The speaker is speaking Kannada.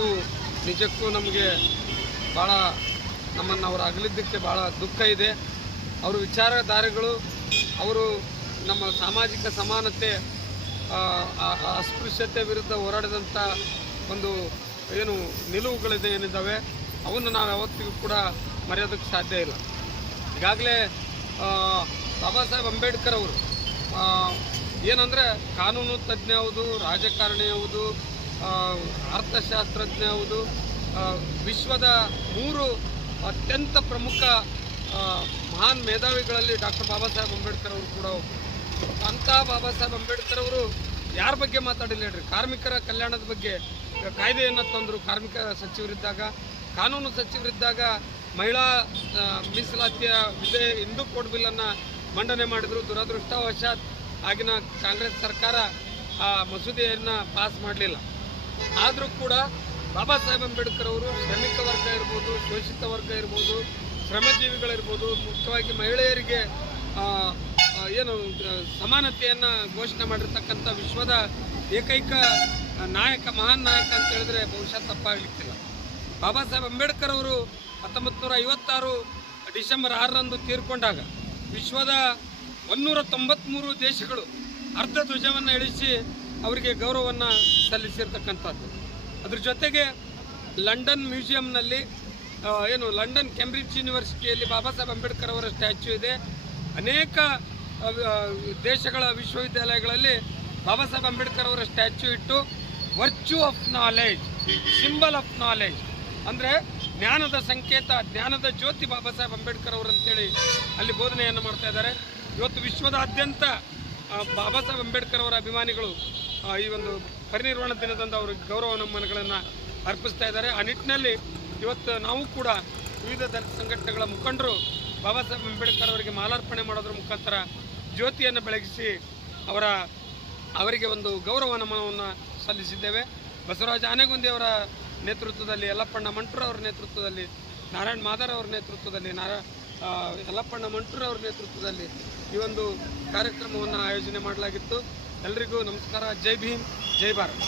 ಇದು ನಿಜಕ್ಕೂ ನಮಗೆ ಭಾಳ ನಮ್ಮನ್ನು ಅವರು ಅಗಲಿದ್ದಕ್ಕೆ ಭಾಳ ದುಃಖ ಇದೆ. ಅವರು ವಿಚಾರಧಾರೆಗಳು, ಅವರು ನಮ್ಮ ಸಾಮಾಜಿಕ ಸಮಾನತೆ, ಅಸ್ಪೃಶ್ಯತೆ ವಿರುದ್ಧ ಹೋರಾಡಿದಂಥ ಒಂದು ಏನು ನಿಲುವುಗಳಿದೆ ಏನಿದ್ದಾವೆ ಅವನ್ನು ನಾವು ಯಾವತ್ತಿಗೂ ಕೂಡ ಮರೆಯೋದಕ್ಕೆ ಸಾಧ್ಯ ಇಲ್ಲ. ಈಗಾಗಲೇ ಬಾಬಾ ಸಾಹೇಬ್ ಅಂಬೇಡ್ಕರ್ ಅವರು ಏನಂದರೆ ಕಾನೂನು ತಜ್ಞ ಯಾವುದು, ರಾಜಕಾರಣಿ ಯಾವುದು, ಅರ್ಥಶಾಸ್ತ್ರಜ್ಞ ಯಾವುದು, ವಿಶ್ವದ 3 ಅತ್ಯಂತ ಪ್ರಮುಖ ಮಹಾನ್ ಮೇಧಾವಿಗಳಲ್ಲಿ ಡಾಕ್ಟರ್ ಬಾಬಾ ಸಾಹೇಬ್ ಅಂಬೇಡ್ಕರ್ ಅವರು ಕೂಡ ಅಂಥ ಬಾಬಾ ಸಾಹೇಬ್ ಅಂಬೇಡ್ಕರ್ ಅವರು ಯಾರ ಬಗ್ಗೆ ಮಾತಾಡಿಲ್ಲ ಹೇಳ್ರಿ. ಕಾರ್ಮಿಕರ ಕಲ್ಯಾಣದ ಬಗ್ಗೆ ಕಾಯ್ದೆಯನ್ನು ತಂದರು. ಕಾರ್ಮಿಕ ಸಚಿವರಿದ್ದಾಗ, ಕಾನೂನು ಸಚಿವರಿದ್ದಾಗ ಮಹಿಳಾ ಮೀಸಲಾತಿಯ ಹಿಂದೂ ಕೋಡ್ ಬಿಲ್ಲನ್ನು ಮಂಡನೆ ಮಾಡಿದರು. ದುರದೃಷ್ಟವಶಾತ್ ಆಗಿನ ಕಾಂಗ್ರೆಸ್ ಸರ್ಕಾರ ಆ ಮಸೂದೆಯನ್ನು ಪಾಸ್ ಮಾಡಲಿಲ್ಲ. ಆದರೂ ಕೂಡ ಬಾಬಾ ಸಾಹೇಬ್ ಅಂಬೇಡ್ಕರ್ ಅವರು ಶ್ರಮಿಕ ವರ್ಗ ಇರ್ಬೋದು, ಶೋಷಿತ ವರ್ಗ ಇರ್ಬೋದು, ಶ್ರಮಜೀವಿಗಳಿರ್ಬೋದು, ಮುಖ್ಯವಾಗಿ ಮಹಿಳೆಯರಿಗೆ ಏನು ಸಮಾನತೆಯನ್ನು ಘೋಷಣೆ ಮಾಡಿರ್ತಕ್ಕಂಥ ವಿಶ್ವದ ಏಕೈಕ ನಾಯಕ, ಮಹಾನ್ ನಾಯಕ ಅಂತ ಹೇಳಿದ್ರೆ ಬಹುಶಃ ತಪ್ಪಾಗಲಿಕ್ಕಿಲ್ಲ. ಬಾಬಾ ಸಾಹೇಬ್ ಅಂಬೇಡ್ಕರ್ ಅವರು 1956 ಡಿಸೆಂಬರ್ 6ರಂದು ತೀರ್ಕೊಂಡಾಗ ವಿಶ್ವದ 193 ದೇಶಗಳು ಅರ್ಧ ಧ್ವಜವನ್ನು ಇಳಿಸಿ ಅವರಿಗೆ ಗೌರವವನ್ನು ಸಲ್ಲಿಸಿರ್ತಕ್ಕಂಥದ್ದು. ಅದ್ರ ಜೊತೆಗೆ London ಮ್ಯೂಸಿಯಂನಲ್ಲಿ London Cambridge ಯೂನಿವರ್ಸಿಟಿಯಲ್ಲಿ Baba Saheb Ambedkar ಅವರ ಸ್ಟ್ಯಾಚ್ಯೂ ಇದೆ. ಅನೇಕ ದೇಶಗಳ ವಿಶ್ವವಿದ್ಯಾಲಯಗಳಲ್ಲಿ ಬಾಬಾ ಸಾಹೇಬ್ ಅಂಬೇಡ್ಕರ್ ಅವರ ಸ್ಟ್ಯಾಚ್ಯೂ ಇಟ್ಟು virtue of knowledge, symbol of knowledge ಅಂದರೆ ಜ್ಞಾನದ ಸಂಕೇತ, ಜ್ಞಾನದ ಜ್ಯೋತಿ ಬಾಬಾ ಸಾಹೇಬ್ ಅಂಬೇಡ್ಕರ್ ಅವರು ಅಂತೇಳಿ ಅಲ್ಲಿ ಬೋಧನೆಯನ್ನು ಮಾಡ್ತಾ ಇದ್ದಾರೆ. ಇವತ್ತು ವಿಶ್ವದಾದ್ಯಂತ ಬಾಬಾ ಸಾಹೇಬ್ ಅಂಬೇಡ್ಕರ್ ಅವರ ಅಭಿಮಾನಿಗಳು ಈ ಒಂದು ಪರಿನಿರ್ವಾಣ ದಿನದಂದು ಅವ್ರಿಗೆ ಗೌರವ ನಮನಗಳನ್ನು ಅರ್ಪಿಸ್ತಾ ಇದ್ದಾರೆ. ಆ ನಿಟ್ಟಿನಲ್ಲಿ ಇವತ್ತು ನಾವು ಕೂಡ ವಿವಿಧ ದಲಿತ ಸಂಘಟನೆಗಳ ಮುಖಂಡರು ಬಾಬಾ ಸಾಹೇಬ್ ಅಂಬೇಡ್ಕರ್ ಅವರಿಗೆ ಮಾಲಾರ್ಪಣೆ ಮಾಡೋದ್ರ ಮುಖಾಂತರ ಜ್ಯೋತಿಯನ್ನು ಬೆಳಗಿಸಿ ಅವರಿಗೆ ಒಂದು ಗೌರವ ನಮನವನ್ನು ಸಲ್ಲಿಸಿದ್ದೇವೆ. ಬಸವರಾಜ ಆನೆಗುಂದಿ ಅವರ ನೇತೃತ್ವದಲ್ಲಿ, ಯಲ್ಲಪ್ಪಣ್ಣ ಮಂಟ್ರು ಅವರ ನೇತೃತ್ವದಲ್ಲಿ, ನಾರಾಯಣ ಮಾದಾರ್ ಅವರ ನೇತೃತ್ವದಲ್ಲಿ, ಯಲ್ಲಪ್ಪಣ್ಣ ಮಂಟ್ರು ಅವರ ನೇತೃತ್ವದಲ್ಲಿ ಈ ಒಂದು ಕಾರ್ಯಕ್ರಮವನ್ನು ಆಯೋಜನೆ ಮಾಡಲಾಗಿತ್ತು. ಎಲ್ರಿಗೂ ನಮಸ್ಕಾರ. ಜೈ ಭೀಮ್, ಜೈ ಭಾರತ್.